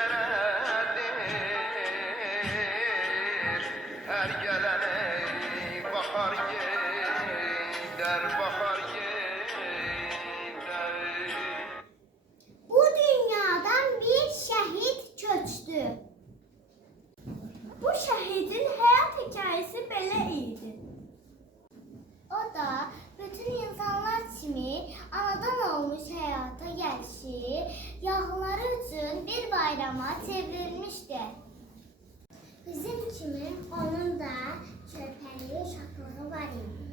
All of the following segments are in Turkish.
senedir Her gelene bahar gider bahar Bu dünyadan bir şehit çöçtü. Bu şehidin hayat hikayesi böyle bir bayrama çevrilmişti. Bizim kimi onun da çöpəli uşaqlığı var idi.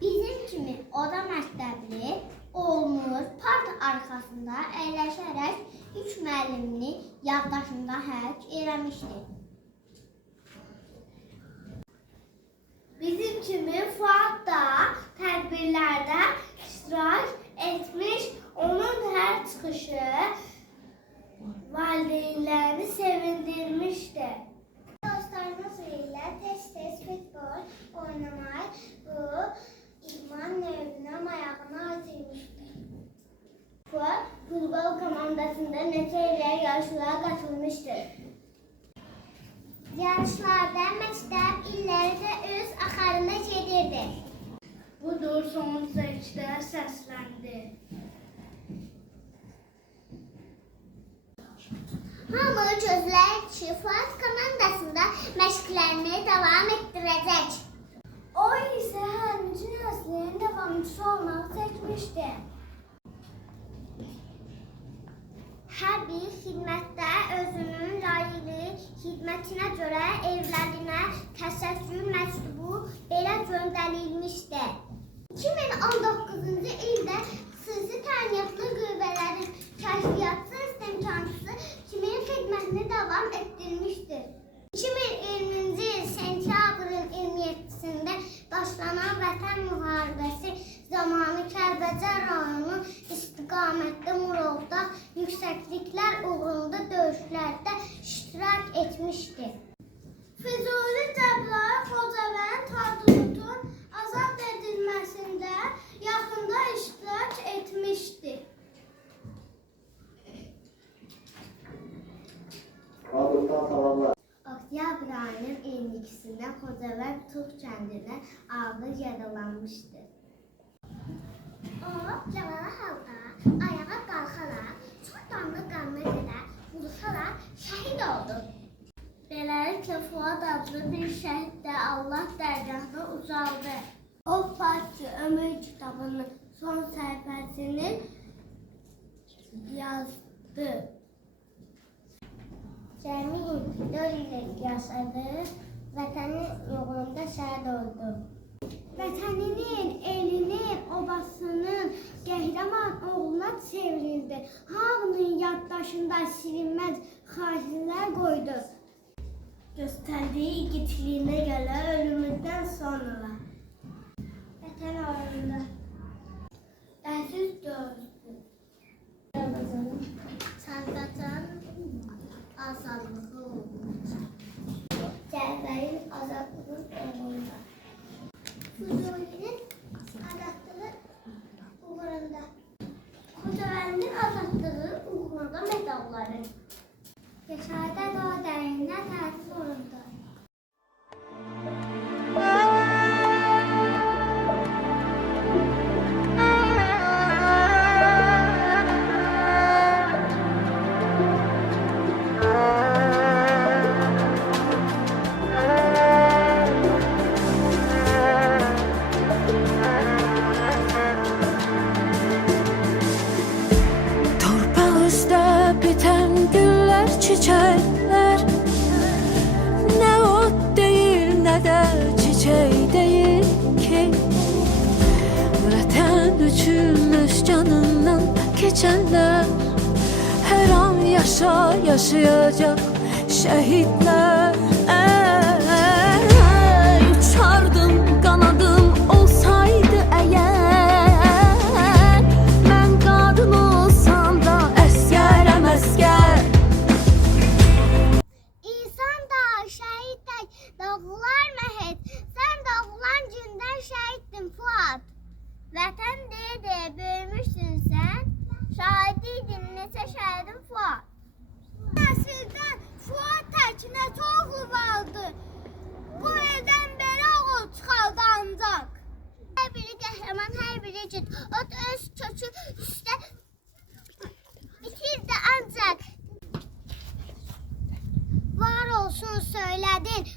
Bizim kimi o da məktəbli olmuş, part arxasında əyləşərək üç müəllimini yaddaşında hərk eləmişdi. Bizim kimi Fuad da tədbirlərdə sevindirmişdi. Dostlarımız ilə tez-tez futbol oynamak bu idman növünə mayağını açılmışdı. Fuad futbol komandasında neçə ilə yarışlara qatılmışdır. Yarışlarda məktəb illəri də öz axarına gedirdi. Budur son seçdə səsləndi. Hamı gözlər ki, Fuad komandasında məşqlərini davam etdirəcək. O isə həmçinin əslinin davamçısı olmağı seçmişdi. Hər bir xidmətdə özünün layıqlı xidmətinə görə evlərinə təşəkkür məktubu belə göndərilmişdi. 2019-cu ildə xüsusi təyyarlı Murovda yüksəkliklər uğrunda döyüşlərdə iştirak etmişdi. Füzuli Cəbrayıl Xocavənd Hadrutun azad edilməsində yaxında iştirak etmişdi. Radyodan salamlar. Oktyabr ayının 22-sində Xocavənd Tuğ kəndinə ağır yaralanmışdı. O, yaralı halda ayağa vuruşaraq şəhid oldu. Beləliklə Fuad adlı bir şəhid də Allah dərgahına ucaldı. O Fatih Ömür kitabının son səhifəsini yazdı. Cəmi 4 il yaşadı, vətənin uğrunda şəhid oldu. Vətəninin, elinin, obasının qəhrəman oğluna çevrildi. Hamının yaddaşında silinməz xatirələr qoydu. Göstərdiyi igidliyinə görə ölümündən sonra. Vətən uğrunda. Əziz dostum. Çantacan azadlığı uğrunda. Cəbərin azadlığı uğrunda. Füzuli'nin Και σαν τα λόγια να τα ακούνται. Canından keçənlər Hər an yaşa, yaşayacaq şəhidlər Ey, Uçardım, qanadım olsaydı əgər Mən qadın olsam da əskərəm əskər İnsan da şehit de doğular mehet. Sen doğulan günden şehittin Fuat. Vatan diye diye büyümüşsün sen. Şahidi dinlese şahidim Fuat. Nesilden Fuat Tekin'e toğlu vardı. Bu evden beri oğul çıkardı ancak. Her biri kahraman, her biri cid. O da öz çocuğu işte bitirdi ancak. Var olsun söyledin.